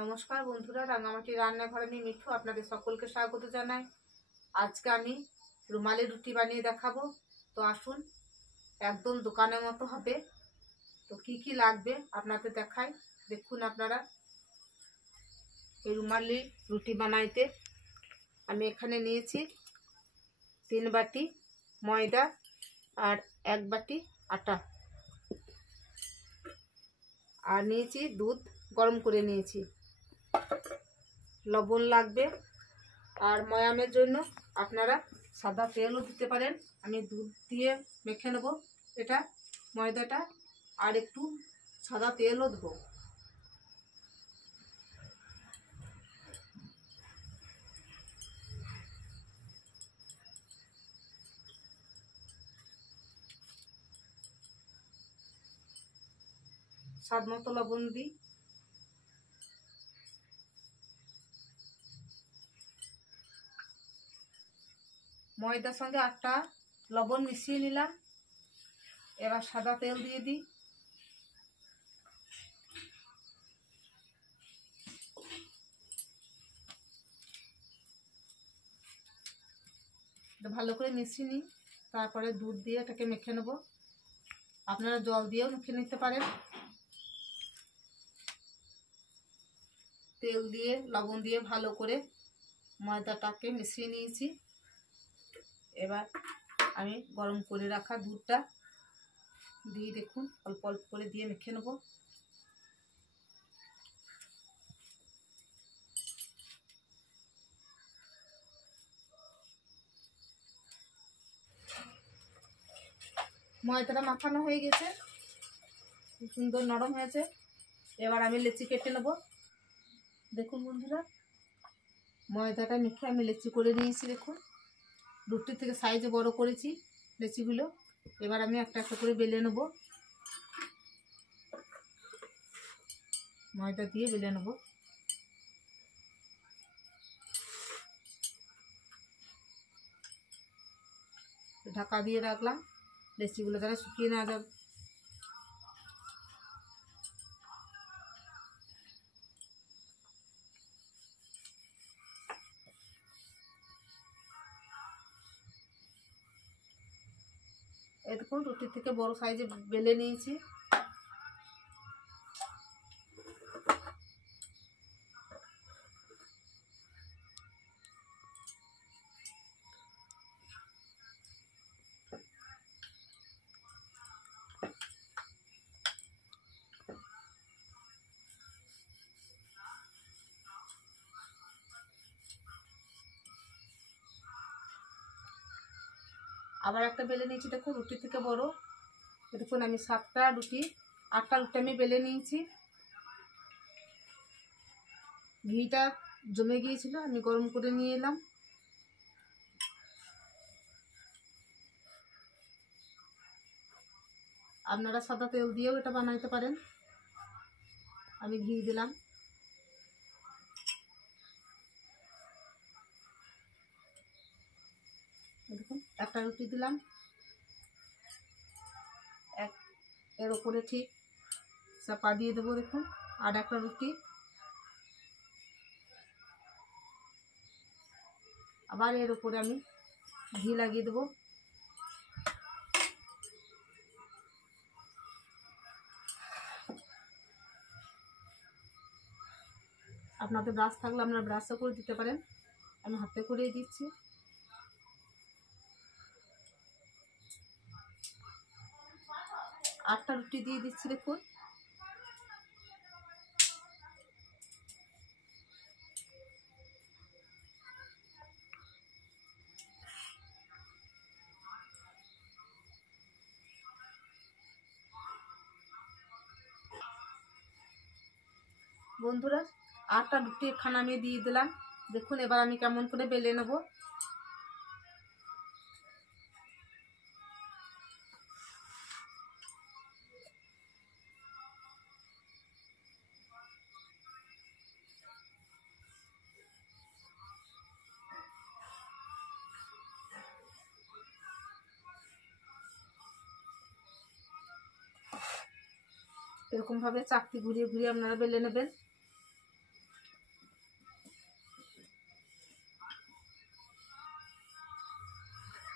নমস্কার বন্ধুরা, রাঙামাটি রান্নাঘরে আমি মিঠু আপনাদের সকলকে স্বাগত জানাই। আজকে আমি রুমালি রুটি বানিয়ে দেখাবো। তো আসুন, একদম দোকানের মতো হবে। তো কি কি লাগবে আপনাদের দেখাই, দেখুন আপনারা। এই রুমালি রুটি বানাইতে আমি এখানে নিয়েছি 3 বাটি ময়দা আর 1 বাটি আটা, আর নিয়েছি দুধ গরম করে নিয়েছি। লবণ লাগবে, আর ময়ামের জন্য আপনারা সাদা তেলও দিতে পারেন। আমি দুধ দিয়ে মেখে নেব এটা ময়দাটা, আর একটু সাদা তেলও দেবো। স্বাদ মতো লবণ দিই। ময়দার সঙ্গে আটা লবণ মিশিয়ে নিলাম। এবার সাদা তেল দিয়ে দিই। ভালো করে মিশিয়ে নিই, তারপরে দুধ দিয়ে এটাকে মেখে নেব। আপনারা জল দিয়েও মেখে নিতে পারেন। তেল দিয়ে লবণ দিয়ে ভালো করে ময়দাটাকে মিশিয়ে নিয়েছি। এবার আমি গরম করে রাখা দুধটা দিয়ে দেখুন অল্প অল্প করে দিয়ে মেখে নেব। ময়দাটা মাখানো হয়ে গেছে, খুব সুন্দর নরম হয়েছে। এবার আমি লেচি কেটে নেব। দেখুন বন্ধুরা, ময়দাটা মেখে আমি লেচি করে নিয়েছি। দেখুন, রুটির থেকে সাইজে বড় করেছি লেচিগুলো। এবার আমি একটা একটা করে বেলে নেব, ময়দা দিয়ে বেলে নেব। ঢাকা দিয়ে রাখলাম, লেচিগুলো দ্বারা শুকিয়ে নেওয়া যাবে। এই দেখুন, রুটির থেকে বড় সাইজে বেলে নিয়েছি। আবার একটা বেলে নিয়েছি, দেখুন রুটির থেকে বড়। দেখুন আমি 8টা রুটি আমি বেলে নিয়েছি। ঘিটা জমে গিয়েছিল, আমি গরম করে নিয়ে এলাম। আপনারা সাদা তেল দিয়েও এটা বানাইতে পারেন। আমি ঘি দিলাম। দেখুন একটা রুটি দিলাম, এর উপরে ঠিক চাপা দিয়ে দেবো। দেখুন আর একটা রুটি, আবার এর উপরে আমি ঘি লাগিয়ে দেবো। আপনাদের ব্রাশ থাকলে আপনারা ব্রাশও করে দিতে পারেন, আমি হাতে করেই দিচ্ছি। আটটা রুটি দিয়ে দিচ্ছি। দেখুন বন্ধুরা, 8টা রুটি এখানে আমি দিয়ে দিলাম। দেখুন এবার আমি কেমন করে বেলে নেব। এরকম ভাবে চাকতি ঘুরিয়ে ঘুরিয়ে আপনারা বেলে নেবেন।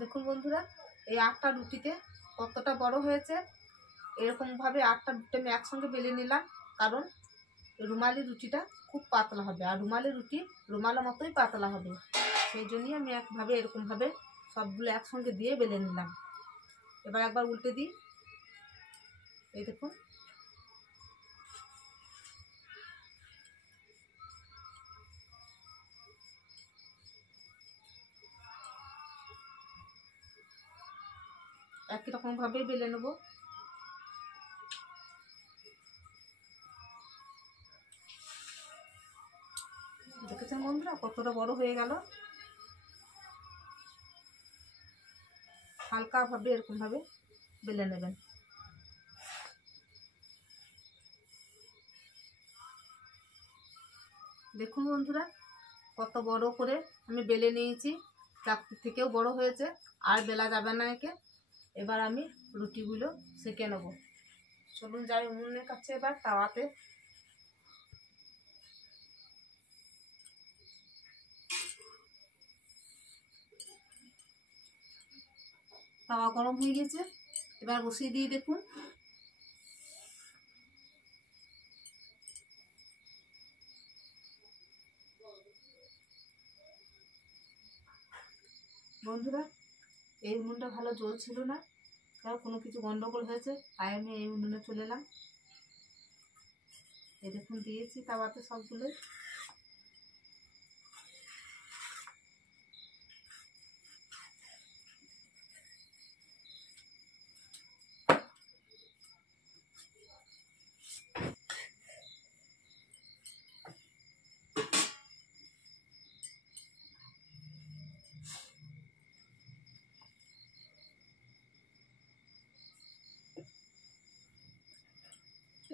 দেখুন বন্ধুরা, এই 8টা রুটিতে কতটা বড় হয়েছে। এরকমভাবে 8টা রুটি আমি একসঙ্গে বেলে নিলাম, কারণ রুমালি রুটিটা খুব পাতলা হবে, আর রুমালি রুটি রুমালের মতোই পাতলা হবে। সেই জন্যই আমি এরকমভাবে সবগুলো একসঙ্গে দিয়ে বেলে নিলাম। এবার একবার উল্টে দিই। এই দেখুন, একই রকমভাবে বেলে নেব। দেখেছেন বন্ধুরা কতটা বড় হয়ে গেল। হালকাভাবে এরকমভাবে বেলে নেবেন। দেখুন বন্ধুরা কত বড় করে আমি বেলে নিয়েছি, চাকতির থেকেও বড় হয়েছে, আর বেলা যাবে না একে। এবার আমি রুটিগুলো সেঁকে নেব। চলুন যাই উনুনের কাছে। এবার তাওয়াতে তাওয়া গরম হয়ে গেছে, এবার বসিয়ে দিয়ে দেখুন। বন্ধুরা এই উনুনটা ভালো জ্বলছিল না, তাও কোনো কিছু গন্ডগোল হয়েছে, তাই আমি এই উনুনে চলে এলাম। এই দেখুন দিয়েছি তাওয়াতে সবগুলো।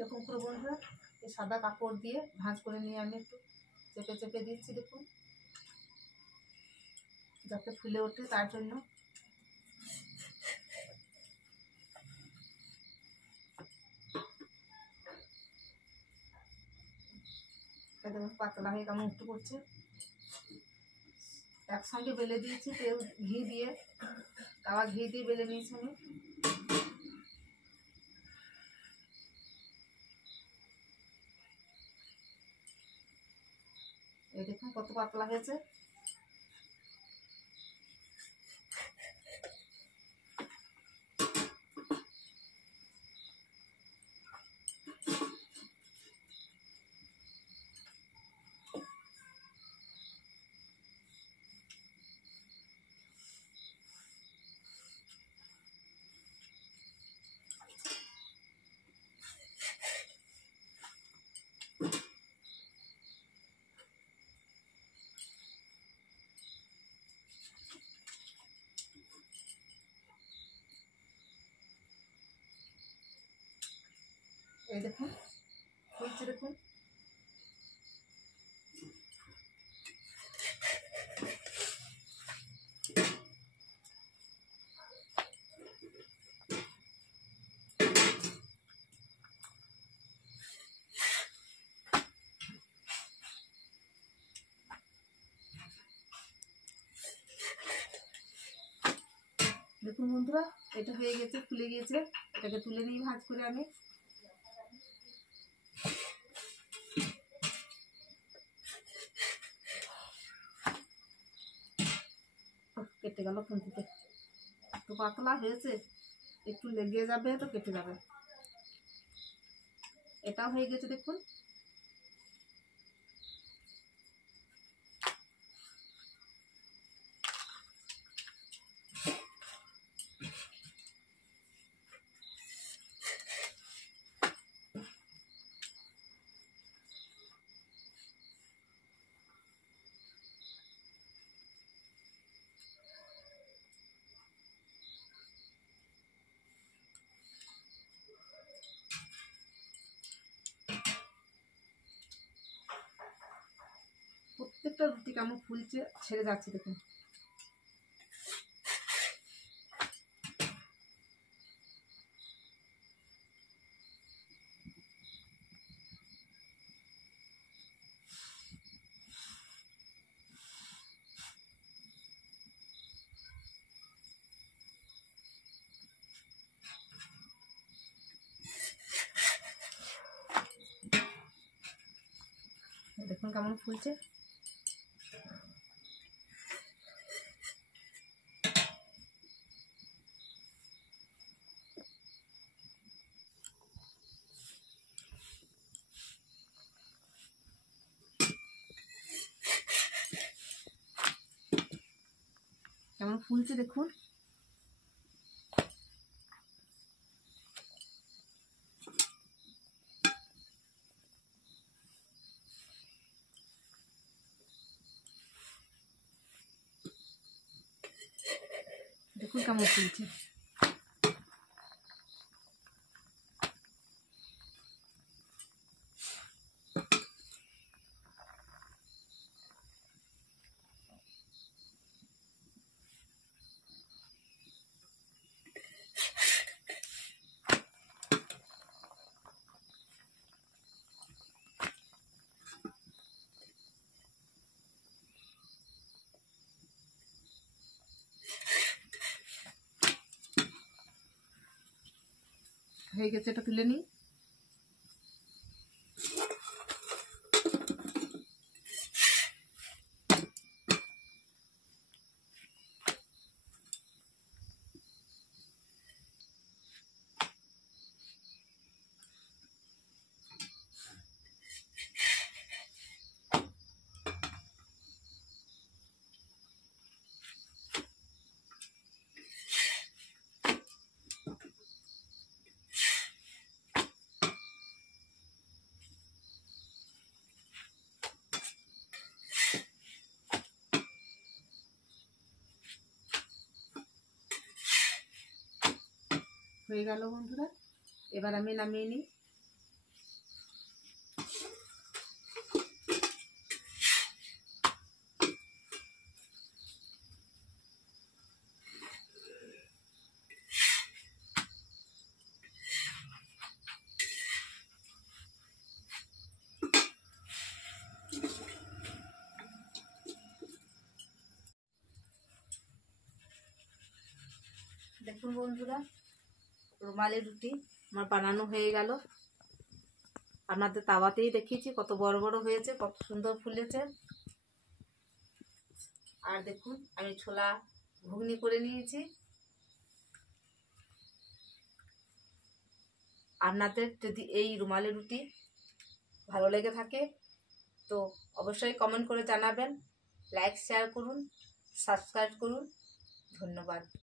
এরকম করে বন্ধুরা এই সাদা কাপড় দিয়ে ভাঁজ করে নিয়ে আমি একটু চেপে চেপে দিচ্ছি, দেখুন যাতে ফুলে ওঠে, তার জন্য। দেখুন পাতলা হয়ে কেমন উঠে পড়ছে। একসঙ্গে বেলে দিয়েছি তেল ঘি দিয়ে, তাওয়া ঘি দিয়ে বেলে নিয়েছি আমি। এই দেখুন কত পাতলা হয়েছে। এই দেখুন ফুলছে, দেখুন। দেখুন বন্ধুরা এটা হয়ে গেছে, ফুলে গিয়েছে। এটাকে তুলে নিয়ে ভাঁজ করে আমি কেটে গেল খুন্তিতে। একটু পাতলা হয়েছে, একটু লেগে যাবে তো কেটে যাবে। এটাও হয়ে গেছে দেখুন। প্রত্যেকটা রুটি কেমন ফুলছে, ছেড়ে যাচ্ছে দেখুন। দেখুন কেমন ফুলছে। কেমন ফুলছে দেখুন। দেখুন কেমন ফুলছে। হয়ে গেছে, এটা তুলে নিই। হয়ে গেল বন্ধুরা, এবার আমি নামিয়ে নিই। দেখুন বন্ধুরা, রুমালি রুটি আমার বানানো হয়ে গেল। আপনাদের তাওয়াতেই দেখিয়েছি কত বড় বড় হয়েছে, কত সুন্দর ফুলেছে। আর দেখুন আমি ছোলা ঘুগনি করে নিয়েছি। আপনাদের যদি এই রুমালি রুটি ভালো লেগে থাকে তো অবশ্যই কমেন্ট করে জানাবেন, লাইক শেয়ার করুন, সাবস্ক্রাইব করুন। ধন্যবাদ।